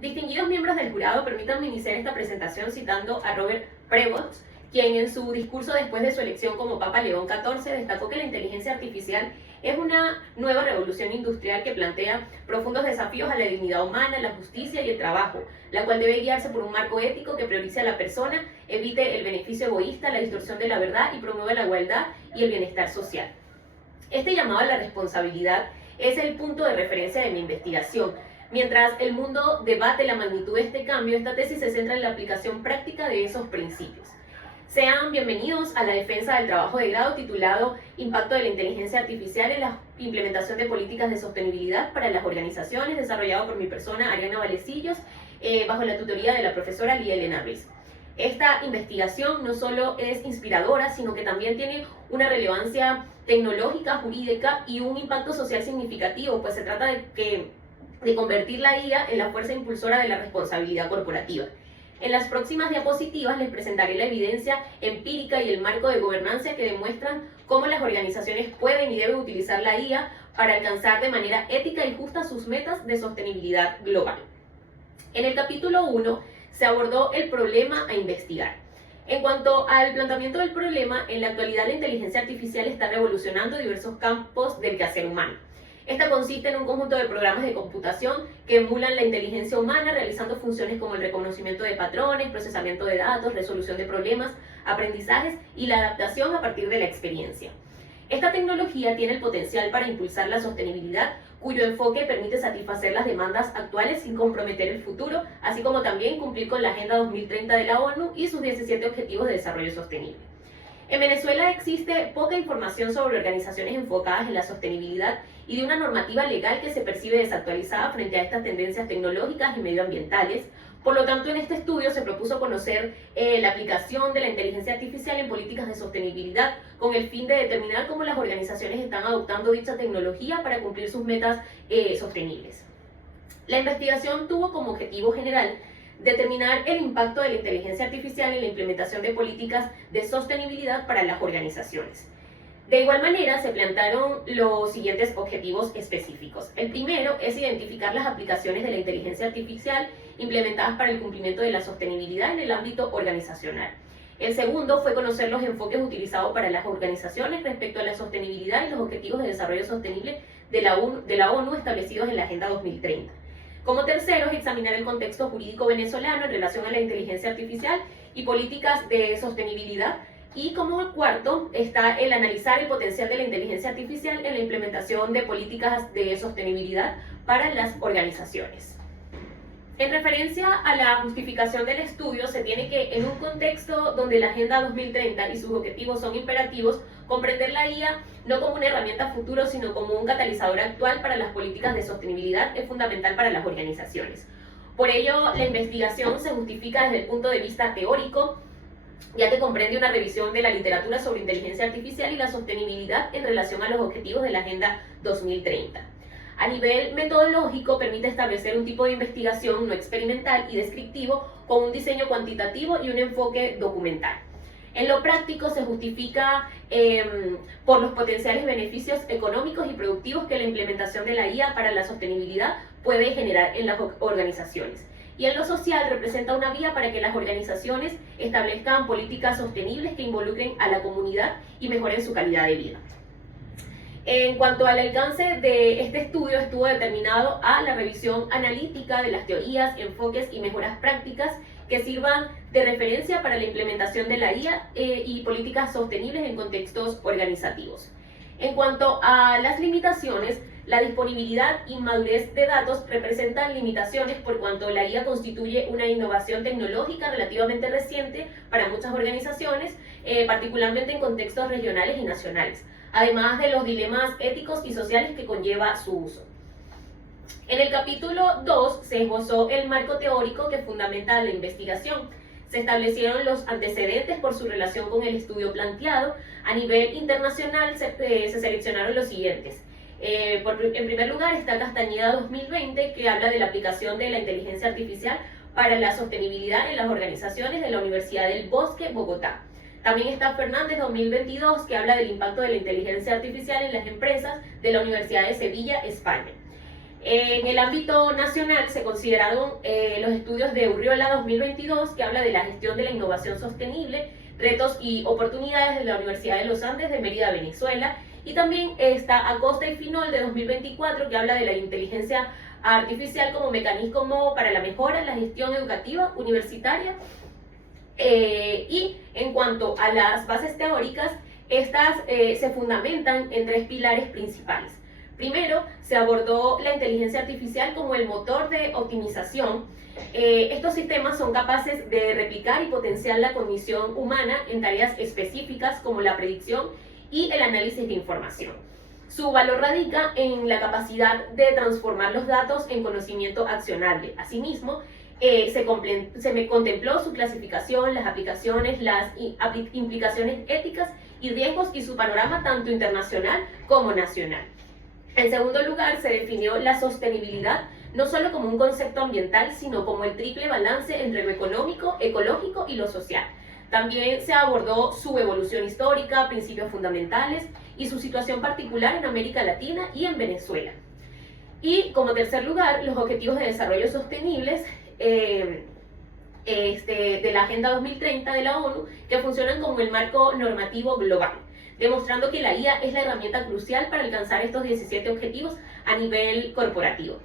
Distinguidos miembros del jurado, permítanme iniciar esta presentación citando a Robert Prevost, quien en su discurso después de su elección como Papa León XIV destacó que la inteligencia artificial es una nueva revolución industrial que plantea profundos desafíos a la dignidad humana, la justicia y el trabajo, la cual debe guiarse por un marco ético que priorice a la persona, evite el beneficio egoísta, la distorsión de la verdad y promueva la igualdad y el bienestar social. Este llamado a la responsabilidad es el punto de referencia de mi investigación. Mientras el mundo debate la magnitud de este cambio, esta tesis se centra en la aplicación práctica de esos principios. Sean bienvenidos a la defensa del trabajo de grado titulado Impacto de la inteligencia artificial en la implementación de políticas de sostenibilidad para las organizaciones, desarrollado por mi persona, Ariana Valecillos, bajo la tutoría de la profesora Lía Elena Ruiz. Esta investigación no solo es inspiradora, sino que también tiene una relevancia tecnológica, jurídica y un impacto social significativo, pues se trata de convertir la IA en la fuerza impulsora de la responsabilidad corporativa. En las próximas diapositivas les presentaré la evidencia empírica y el marco de gobernanza que demuestran cómo las organizaciones pueden y deben utilizar la IA para alcanzar de manera ética y justa sus metas de sostenibilidad global. En el capítulo 1 se abordó el problema a investigar. En cuanto al planteamiento del problema, en la actualidad la inteligencia artificial está revolucionando diversos campos del quehacer humano. Esta consiste en un conjunto de programas de computación que emulan la inteligencia humana, realizando funciones como el reconocimiento de patrones, procesamiento de datos, resolución de problemas, aprendizajes y la adaptación a partir de la experiencia. Esta tecnología tiene el potencial para impulsar la sostenibilidad, cuyo enfoque permite satisfacer las demandas actuales sin comprometer el futuro, así como también cumplir con la Agenda 2030 de la ONU y sus 17 Objetivos de Desarrollo Sostenible. En Venezuela existe poca información sobre organizaciones enfocadas en la sostenibilidad y de una normativa legal que se percibe desactualizada frente a estas tendencias tecnológicas y medioambientales. Por lo tanto, en este estudio se propuso conocer la aplicación de la inteligencia artificial en políticas de sostenibilidad con el fin de determinar cómo las organizaciones están adoptando dicha tecnología para cumplir sus metas sostenibles. La investigación tuvo como objetivo general determinar el impacto de la inteligencia artificial en la implementación de políticas de sostenibilidad para las organizaciones. De igual manera, se plantearon los siguientes objetivos específicos. El primero es identificar las aplicaciones de la inteligencia artificial implementadas para el cumplimiento de la sostenibilidad en el ámbito organizacional. El segundo fue conocer los enfoques utilizados para las organizaciones respecto a la sostenibilidad y los objetivos de desarrollo sostenible de la ONU establecidos en la Agenda 2030. Como tercero, es examinar el contexto jurídico venezolano en relación a la inteligencia artificial y políticas de sostenibilidad. Y como cuarto está el analizar el potencial de la inteligencia artificial en la implementación de políticas de sostenibilidad para las organizaciones. En referencia a la justificación del estudio, se tiene que, en un contexto donde la Agenda 2030 y sus objetivos son imperativos, comprender la IA no como una herramienta futuro, sino como un catalizador actual para las políticas de sostenibilidad es fundamental para las organizaciones. Por ello, la investigación se justifica desde el punto de vista teórico, ya que comprende una revisión de la literatura sobre inteligencia artificial y la sostenibilidad en relación a los objetivos de la Agenda 2030. A nivel metodológico, permite establecer un tipo de investigación no experimental y descriptivo con un diseño cuantitativo y un enfoque documental. En lo práctico, se justifica por los potenciales beneficios económicos y productivos que la implementación de la IA para la sostenibilidad puede generar en las organizaciones. Y en lo social, representa una vía para que las organizaciones establezcan políticas sostenibles que involucren a la comunidad y mejoren su calidad de vida. En cuanto al alcance de este estudio, estuvo determinado a la revisión analítica de las teorías, enfoques y mejoras prácticas que sirvan de referencia para la implementación de la IA y políticas sostenibles en contextos organizativos. En cuanto a las limitaciones, la disponibilidad y madurez de datos representan limitaciones por cuanto la IA constituye una innovación tecnológica relativamente reciente para muchas organizaciones, particularmente en contextos regionales y nacionales, además de los dilemas éticos y sociales que conlleva su uso. En el capítulo 2 se esbozó el marco teórico que fundamenta la investigación. Se establecieron los antecedentes por su relación con el estudio planteado. A nivel internacional se seleccionaron los siguientes. En primer lugar está Castañeda 2020, que habla de la aplicación de la inteligencia artificial para la sostenibilidad en las organizaciones de la Universidad del Bosque, Bogotá. También está Fernández 2022, que habla del impacto de la inteligencia artificial en las empresas de la Universidad de Sevilla, España. En el ámbito nacional se consideraron los estudios de Urriola 2022, que habla de la gestión de la innovación sostenible, retos y oportunidades de la Universidad de los Andes de Mérida, Venezuela, y también está Acosta y Finol de 2024, que habla de la inteligencia artificial como mecanismo para la mejora en la gestión educativa universitaria. Y en cuanto a las bases teóricas, estas se fundamentan en tres pilares principales. Primero, se abordó la inteligencia artificial como el motor de optimización. Estos sistemas son capaces de replicar y potenciar la cognición humana en tareas específicas como la predicción y el análisis de información. Su valor radica en la capacidad de transformar los datos en conocimiento accionable. Asimismo, se contempló su clasificación, las aplicaciones, las implicaciones éticas y riesgos y su panorama tanto internacional como nacional. En segundo lugar, se definió la sostenibilidad no solo como un concepto ambiental, sino como el triple balance entre lo económico, ecológico y lo social. También se abordó su evolución histórica, principios fundamentales y su situación particular en América Latina y en Venezuela. Y como tercer lugar, los objetivos de desarrollo sostenibles de la Agenda 2030 de la ONU, que funcionan como el marco normativo global, demostrando que la IA es la herramienta crucial para alcanzar estos 17 objetivos a nivel corporativo.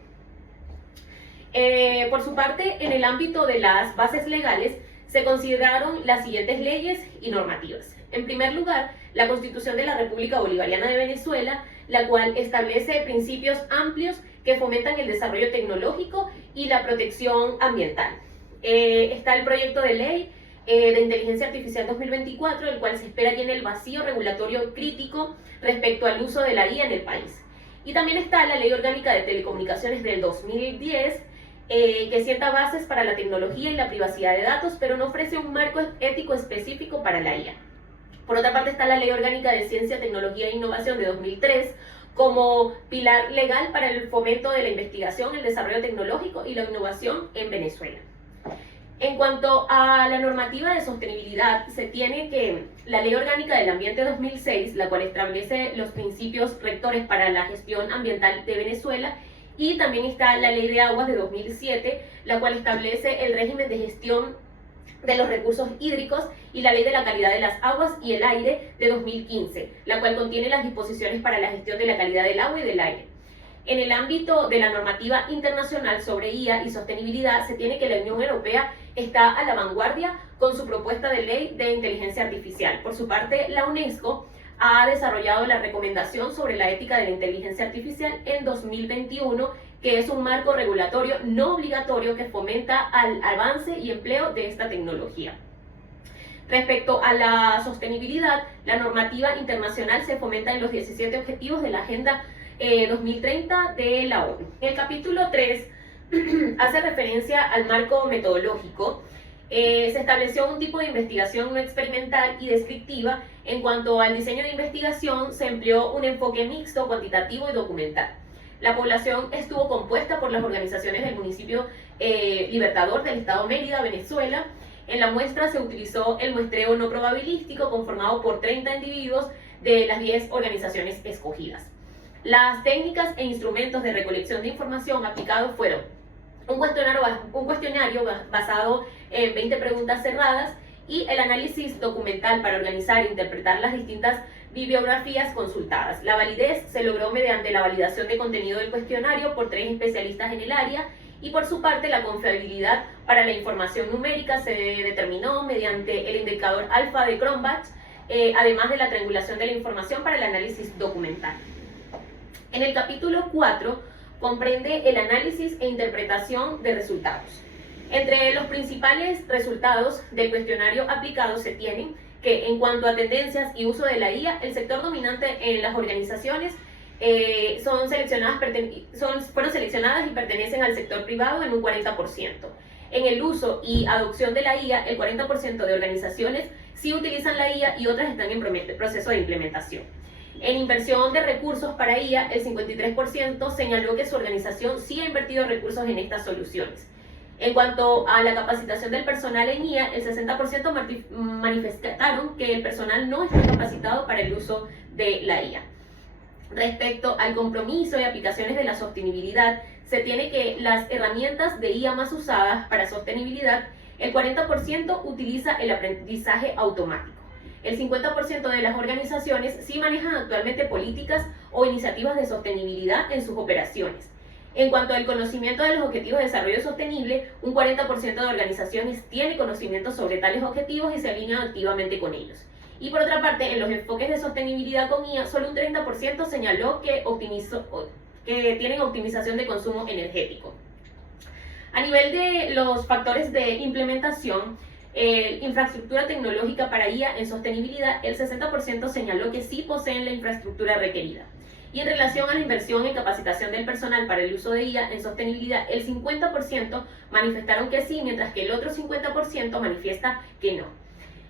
Por su parte, en el ámbito de las bases legales, se consideraron las siguientes leyes y normativas. En primer lugar, la Constitución de la República Bolivariana de Venezuela, la cual establece principios amplios que fomentan el desarrollo tecnológico y la protección ambiental. Está el proyecto de ley de Inteligencia Artificial 2024, el cual se espera llene el vacío regulatorio crítico respecto al uso de la IA en el país. Y también está la Ley Orgánica de Telecomunicaciones del 2010, que sienta bases para la tecnología y la privacidad de datos, pero no ofrece un marco ético específico para la IA. Por otra parte está la Ley Orgánica de Ciencia, Tecnología e Innovación de 2003, como pilar legal para el fomento de la investigación, el desarrollo tecnológico y la innovación en Venezuela. En cuanto a la normativa de sostenibilidad, se tiene que la Ley Orgánica del Ambiente 2006, la cual establece los principios rectores para la gestión ambiental de Venezuela, y también está la Ley de Aguas de 2007, la cual establece el régimen de gestión de los recursos hídricos, y la Ley de la Calidad de las Aguas y el Aire de 2015, la cual contiene las disposiciones para la gestión de la calidad del agua y del aire. En el ámbito de la normativa internacional sobre IA y sostenibilidad, se tiene que la Unión Europea está a la vanguardia con su propuesta de ley de inteligencia artificial. Por su parte, la UNESCO ha desarrollado la recomendación sobre la ética de la inteligencia artificial en 2021, que es un marco regulatorio no obligatorio que fomenta el avance y empleo de esta tecnología. Respecto a la sostenibilidad, la normativa internacional se fomenta en los 17 objetivos de la Agenda 2030 de la ONU. El capítulo 3 hace referencia al marco metodológico. Se estableció un tipo de investigación no experimental y descriptiva. En cuanto al diseño de investigación, se empleó un enfoque mixto, cuantitativo y documental. La población estuvo compuesta por las organizaciones del municipio Libertador del Estado Mérida, Venezuela. En la muestra se utilizó el muestreo no probabilístico conformado por 30 individuos de las 10 organizaciones escogidas. Las técnicas e instrumentos de recolección de información aplicados fueron un cuestionario basado en 20 preguntas cerradas y el análisis documental para organizar e interpretar las distintas bibliografías consultadas. La validez se logró mediante la validación de contenido del cuestionario por 3 especialistas en el área, y por su parte la confiabilidad para la información numérica se determinó mediante el indicador alfa de Cronbach, además de la triangulación de la información para el análisis documental. En el capítulo 4 comprende el análisis e interpretación de resultados. Entre los principales resultados del cuestionario aplicado se tienen que, en cuanto a tendencias y uso de la IA, el sector dominante en las organizaciones fueron seleccionadas y pertenecen al sector privado en un 40%. En el uso y adopción de la IA, el 40% de organizaciones sí utilizan la IA y otras están en proceso de implementación. En inversión de recursos para IA, el 53% señaló que su organización sí ha invertido recursos en estas soluciones. En cuanto a la capacitación del personal en IA, el 60% manifestaron que el personal no está capacitado para el uso de la IA. Respecto al compromiso y aplicaciones de la sostenibilidad, se tiene que las herramientas de IA más usadas para sostenibilidad, el 40% utiliza el aprendizaje automático. El 50% de las organizaciones sí manejan actualmente políticas o iniciativas de sostenibilidad en sus operaciones. En cuanto al conocimiento de los objetivos de desarrollo sostenible, un 40% de organizaciones tiene conocimiento sobre tales objetivos y se alinean activamente con ellos. Y por otra parte, en los enfoques de sostenibilidad con IA, solo un 30% señaló que tienen optimización de consumo energético. A nivel de los factores de implementación, infraestructura tecnológica para IA en sostenibilidad, el 60% señaló que sí poseen la infraestructura requerida. Y en relación a la inversión en capacitación del personal para el uso de IA en sostenibilidad, el 50% manifestaron que sí, mientras que el otro 50% manifiesta que no.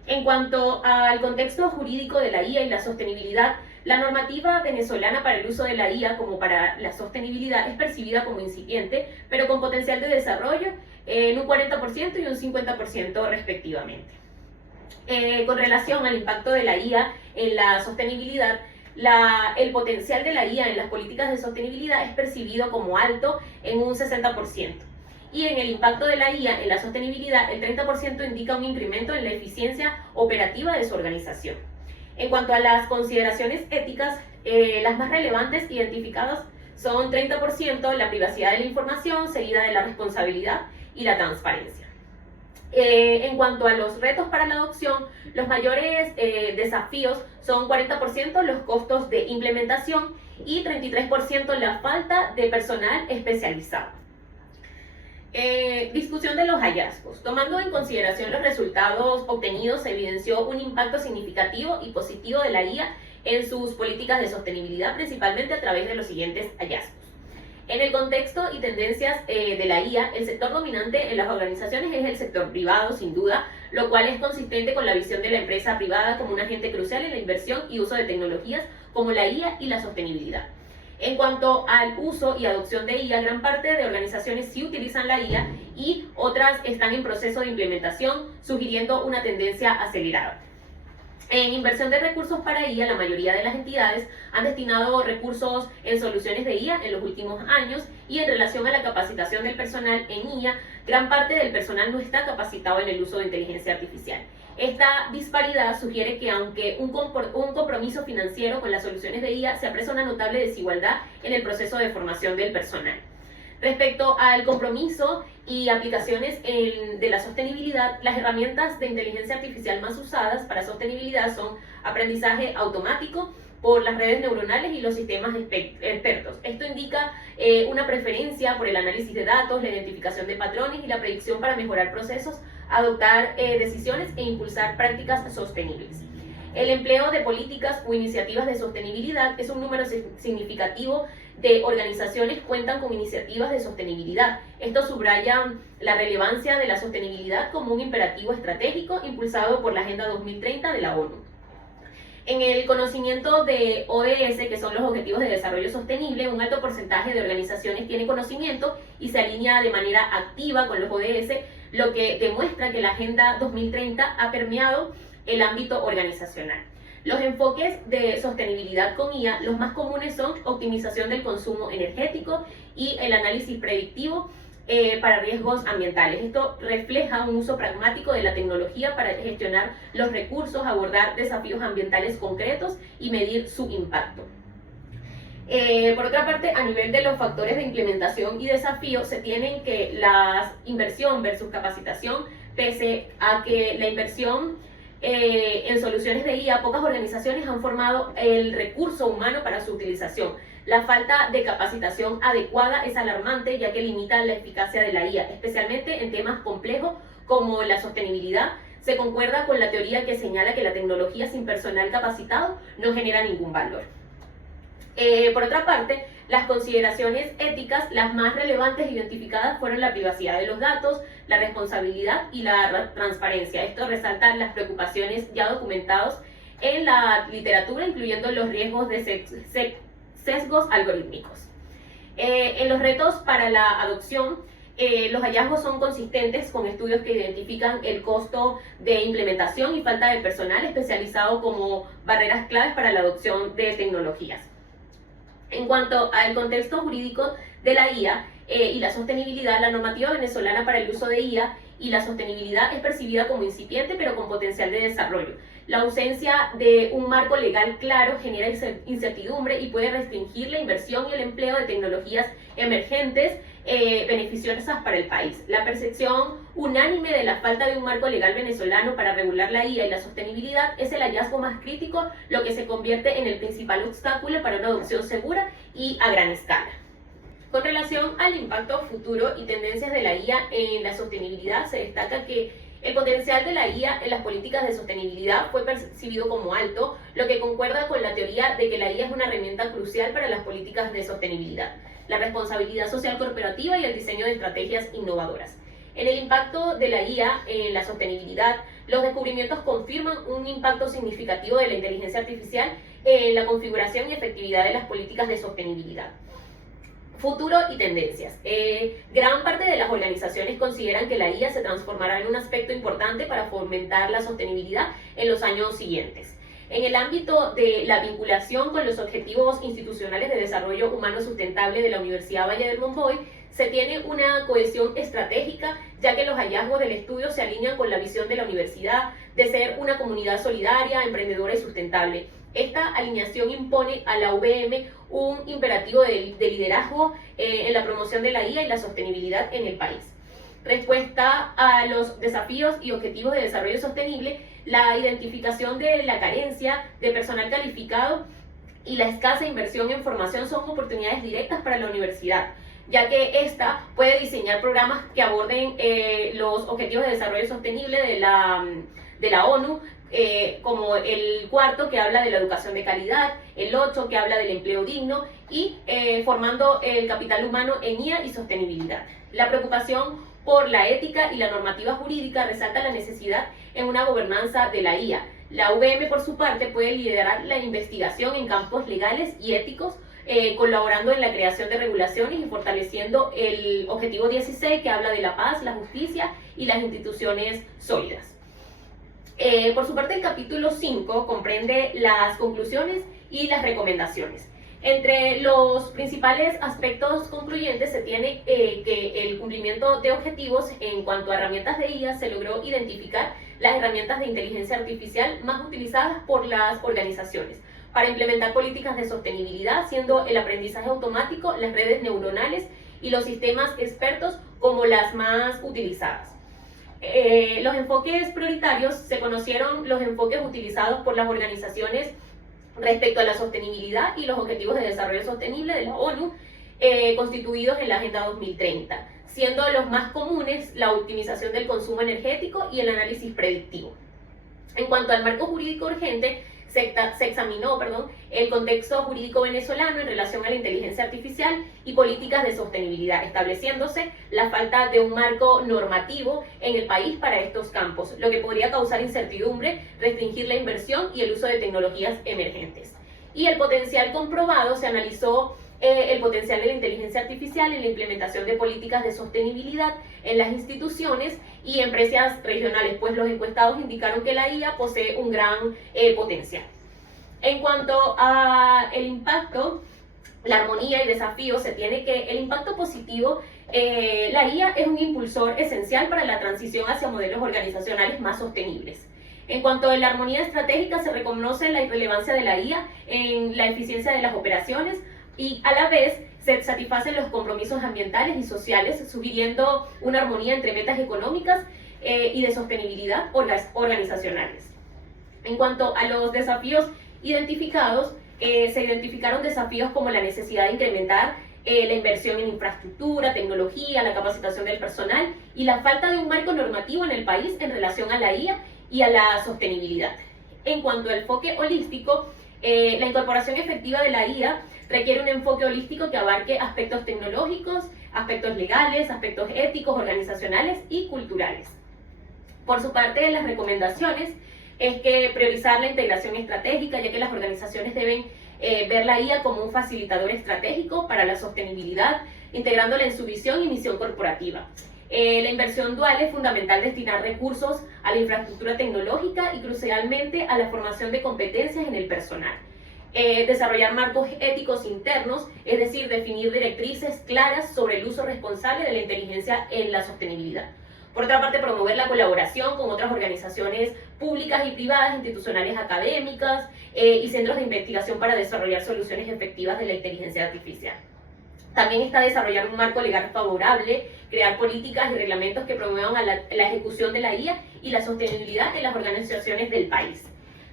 En cuanto al contexto jurídico de la IA y la sostenibilidad, la normativa venezolana para el uso de la IA como para la sostenibilidad es percibida como incipiente, pero con potencial de desarrollo en un 40% y un 50% respectivamente. Con relación al impacto de la IA en la sostenibilidad, el potencial de la IA en las políticas de sostenibilidad es percibido como alto en un 60%. Y en el impacto de la IA en la sostenibilidad, el 30% indica un incremento en la eficiencia operativa de su organización. En cuanto a las consideraciones éticas, las más relevantes identificadas son 30% la privacidad de la información, seguida de la responsabilidad y la transparencia. En cuanto a los retos para la adopción, los mayores desafíos son 40% los costos de implementación y 33% la falta de personal especializado. Discusión de los hallazgos. Tomando en consideración los resultados obtenidos, se evidenció un impacto significativo y positivo de la IA en sus políticas de sostenibilidad, principalmente a través de los siguientes hallazgos. En el contexto y tendencias de la IA, el sector dominante en las organizaciones es el sector privado, sin duda, lo cual es consistente con la visión de la empresa privada como un agente crucial en la inversión y uso de tecnologías como la IA y la sostenibilidad. En cuanto al uso y adopción de IA, gran parte de organizaciones sí utilizan la IA y otras están en proceso de implementación, sugiriendo una tendencia acelerada. En inversión de recursos para IA, la mayoría de las entidades han destinado recursos en soluciones de IA en los últimos años, y en relación a la capacitación del personal en IA, gran parte del personal no está capacitado en el uso de inteligencia artificial. Esta disparidad sugiere que aunque un compromiso financiero con las soluciones de IA, se aprecia una notable desigualdad en el proceso de formación del personal. Respecto al compromiso y aplicaciones de la sostenibilidad, las herramientas de inteligencia artificial más usadas para sostenibilidad son aprendizaje automático por las redes neuronales y los sistemas expertos. Esto indica una preferencia por el análisis de datos, la identificación de patrones y la predicción para mejorar procesos, adoptar decisiones e impulsar prácticas sostenibles. El empleo de políticas o iniciativas de sostenibilidad es un número significativo de organizaciones cuentan con iniciativas de sostenibilidad. Esto subraya la relevancia de la sostenibilidad como un imperativo estratégico impulsado por la Agenda 2030 de la ONU. En el conocimiento de ODS, que son los Objetivos de Desarrollo Sostenible, un alto porcentaje de organizaciones tiene conocimiento y se alinea de manera activa con los ODS, lo que demuestra que la Agenda 2030 ha permeado el ámbito organizacional. Los enfoques de sostenibilidad con IA, los más comunes son optimización del consumo energético y el análisis predictivo para riesgos ambientales. Esto refleja un uso pragmático de la tecnología para gestionar los recursos, abordar desafíos ambientales concretos y medir su impacto. Por otra parte, a nivel de los factores de implementación y desafío, se tienen que la inversión versus capacitación, pese a que la inversión en soluciones de IA, pocas organizaciones han formado el recurso humano para su utilización. La falta de capacitación adecuada es alarmante, ya que limita la eficacia de la IA, especialmente en temas complejos como la sostenibilidad. Se concuerda con la teoría que señala que la tecnología sin personal capacitado no genera ningún valor. Por otra parte, las consideraciones éticas, las más relevantes identificadas fueron la privacidad de los datos, la responsabilidad y la transparencia. Esto resalta las preocupaciones ya documentados en la literatura, incluyendo los riesgos de sesgos algorítmicos. En los retos para la adopción, los hallazgos son consistentes con estudios que identifican el costo de implementación y falta de personal especializado como barreras claves para la adopción de tecnologías. En cuanto al contexto jurídico de la IA y la sostenibilidad, la normativa venezolana para el uso de IA y la sostenibilidad es percibida como incipiente pero con potencial de desarrollo. La ausencia de un marco legal claro genera incertidumbre y puede restringir la inversión y el empleo de tecnologías emergentes beneficiosas para el país. La percepción unánime de la falta de un marco legal venezolano para regular la IA y la sostenibilidad es el hallazgo más crítico, lo que se convierte en el principal obstáculo para una adopción segura y a gran escala. Con relación al impacto futuro y tendencias de la IA en la sostenibilidad, se destaca que el potencial de la IA en las políticas de sostenibilidad fue percibido como alto, lo que concuerda con la teoría de que la IA es una herramienta crucial para las políticas de sostenibilidad, la responsabilidad social corporativa y el diseño de estrategias innovadoras. En el impacto de la IA en la sostenibilidad, los descubrimientos confirman un impacto significativo de la inteligencia artificial en la configuración y efectividad de las políticas de sostenibilidad. Futuro y tendencias. Gran parte de las organizaciones consideran que la IA se transformará en un aspecto importante para fomentar la sostenibilidad en los años siguientes. En el ámbito de la vinculación con los Objetivos Institucionales de Desarrollo Humano Sustentable de la Universidad Valle del Monboy, se tiene una cohesión estratégica, ya que los hallazgos del estudio se alinean con la visión de la universidad de ser una comunidad solidaria, emprendedora y sustentable. Esta alineación impone a la UVM un imperativo de liderazgo en la promoción de la IA y la sostenibilidad en el país. Respuesta a los desafíos y objetivos de desarrollo sostenible, la identificación de la carencia de personal calificado y la escasa inversión en formación son oportunidades directas para la universidad, ya que ésta puede diseñar programas que aborden los objetivos de desarrollo sostenible de la ONU, como el cuarto, que habla de la educación de calidad, el 8, que habla del empleo digno, y formando el capital humano en IA y sostenibilidad. La preocupación por la ética y la normativa jurídica resalta la necesidad en una gobernanza de la IA. La UVM, por su parte, puede liderar la investigación en campos legales y éticos, colaborando en la creación de regulaciones y fortaleciendo el objetivo 16, que habla de la paz, la justicia y las instituciones sólidas. Por su parte, el capítulo 5 comprende las conclusiones y las recomendaciones. Entre los principales aspectos concluyentes se tiene que el cumplimiento de objetivos en cuanto a herramientas de IA se logró identificar las herramientas de inteligencia artificial más utilizadas por las organizaciones para implementar políticas de sostenibilidad, siendo el aprendizaje automático, las redes neuronales y los sistemas expertos como las más utilizadas. Los enfoques prioritarios: se conocieron los enfoques utilizados por las organizaciones respecto a la sostenibilidad y los objetivos de desarrollo sostenible de la ONU, constituidos en la Agenda 2030, siendo los más comunes la optimización del consumo energético y el análisis predictivo. En cuanto al marco jurídico urgente, se examinó el contexto jurídico venezolano en relación a la inteligencia artificial y políticas de sostenibilidad, estableciéndose la falta de un marco normativo en el país para estos campos, lo que podría causar incertidumbre, restringir la inversión y el uso de tecnologías emergentes. Y el potencial comprobado: se analizó el potencial de la inteligencia artificial en la implementación de políticas de sostenibilidad en las instituciones y empresas regionales, pues los encuestados indicaron que la IA posee un gran potencial. En cuanto al impacto, la armonía y desafíos, se tiene que el impacto positivo, la IA es un impulsor esencial para la transición hacia modelos organizacionales más sostenibles. En cuanto a la armonía estratégica, se reconoce la relevancia de la IA en la eficiencia de las operaciones, y a la vez se satisfacen los compromisos ambientales y sociales, sugiriendo una armonía entre metas económicas y de sostenibilidad organizacionales. En cuanto a los desafíos identificados, se identificaron desafíos como la necesidad de incrementar la inversión en infraestructura, tecnología, la capacitación del personal y la falta de un marco normativo en el país en relación a la IA y a la sostenibilidad. En cuanto al enfoque holístico, la incorporación efectiva de la IA requiere un enfoque holístico que abarque aspectos tecnológicos, aspectos legales, aspectos éticos, organizacionales y culturales. Por su parte, las recomendaciones es que priorizar la integración estratégica, ya que las organizaciones deben ver la IA como un facilitador estratégico para la sostenibilidad, integrándola en su visión y misión corporativa. La inversión dual: es fundamental destinar recursos a la infraestructura tecnológica y crucialmente a la formación de competencias en el personal. desarrollar marcos éticos internos, es decir, definir directrices claras sobre el uso responsable de la inteligencia en la sostenibilidad. Por otra parte, promover la colaboración con otras organizaciones públicas y privadas, institucionales académicas y centros de investigación para desarrollar soluciones efectivas de la inteligencia artificial. También está desarrollar un marco legal favorable, crear políticas y reglamentos que promuevan la ejecución de la IA y la sostenibilidad en las organizaciones del país.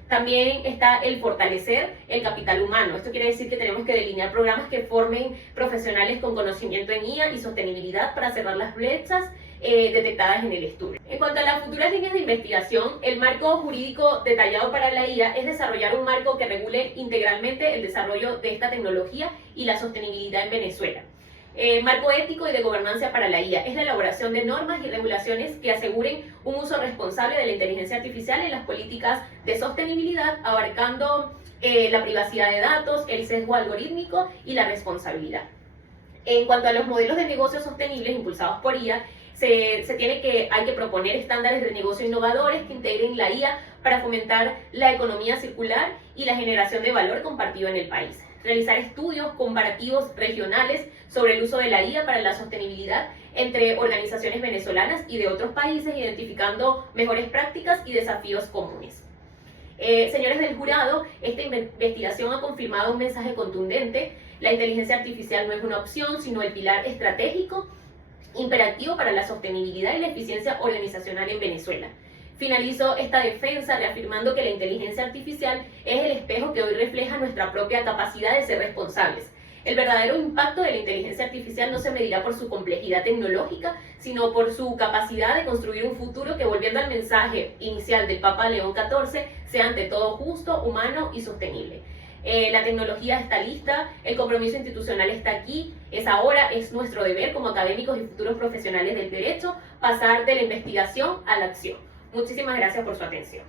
También está el fortalecer el capital humano. Esto quiere decir que tenemos que delinear programas que formen profesionales con conocimiento en IA y sostenibilidad para cerrar las brechas detectadas en el estudio. En cuanto a las futuras líneas de investigación, el marco jurídico detallado para la IA es desarrollar un marco que regule integralmente el desarrollo de esta tecnología y la sostenibilidad en Venezuela. Marco ético y de gobernanza para la IA es la elaboración de normas y regulaciones que aseguren un uso responsable de la inteligencia artificial en las políticas de sostenibilidad, abarcando la privacidad de datos, el sesgo algorítmico y la responsabilidad. En cuanto a los modelos de negocio sostenibles impulsados por IA, hay que proponer estándares de negocio innovadores que integren la IA para fomentar la economía circular y la generación de valor compartido en el país. Realizar estudios comparativos regionales sobre el uso de la IA para la sostenibilidad entre organizaciones venezolanas y de otros países, identificando mejores prácticas y desafíos comunes. Señores del jurado, esta investigación ha confirmado un mensaje contundente. La inteligencia artificial no es una opción, sino el pilar estratégico imperativo para la sostenibilidad y la eficiencia organizacional en Venezuela. Finalizo esta defensa reafirmando que la inteligencia artificial es el espejo que hoy refleja nuestra propia capacidad de ser responsables. El verdadero impacto de la inteligencia artificial no se medirá por su complejidad tecnológica, sino por su capacidad de construir un futuro que, volviendo al mensaje inicial del Papa León XIV, sea ante todo justo, humano y sostenible. La tecnología está lista, el compromiso institucional está aquí, es ahora, es nuestro deber como académicos y futuros profesionales del derecho pasar de la investigación a la acción. Muchísimas gracias por su atención.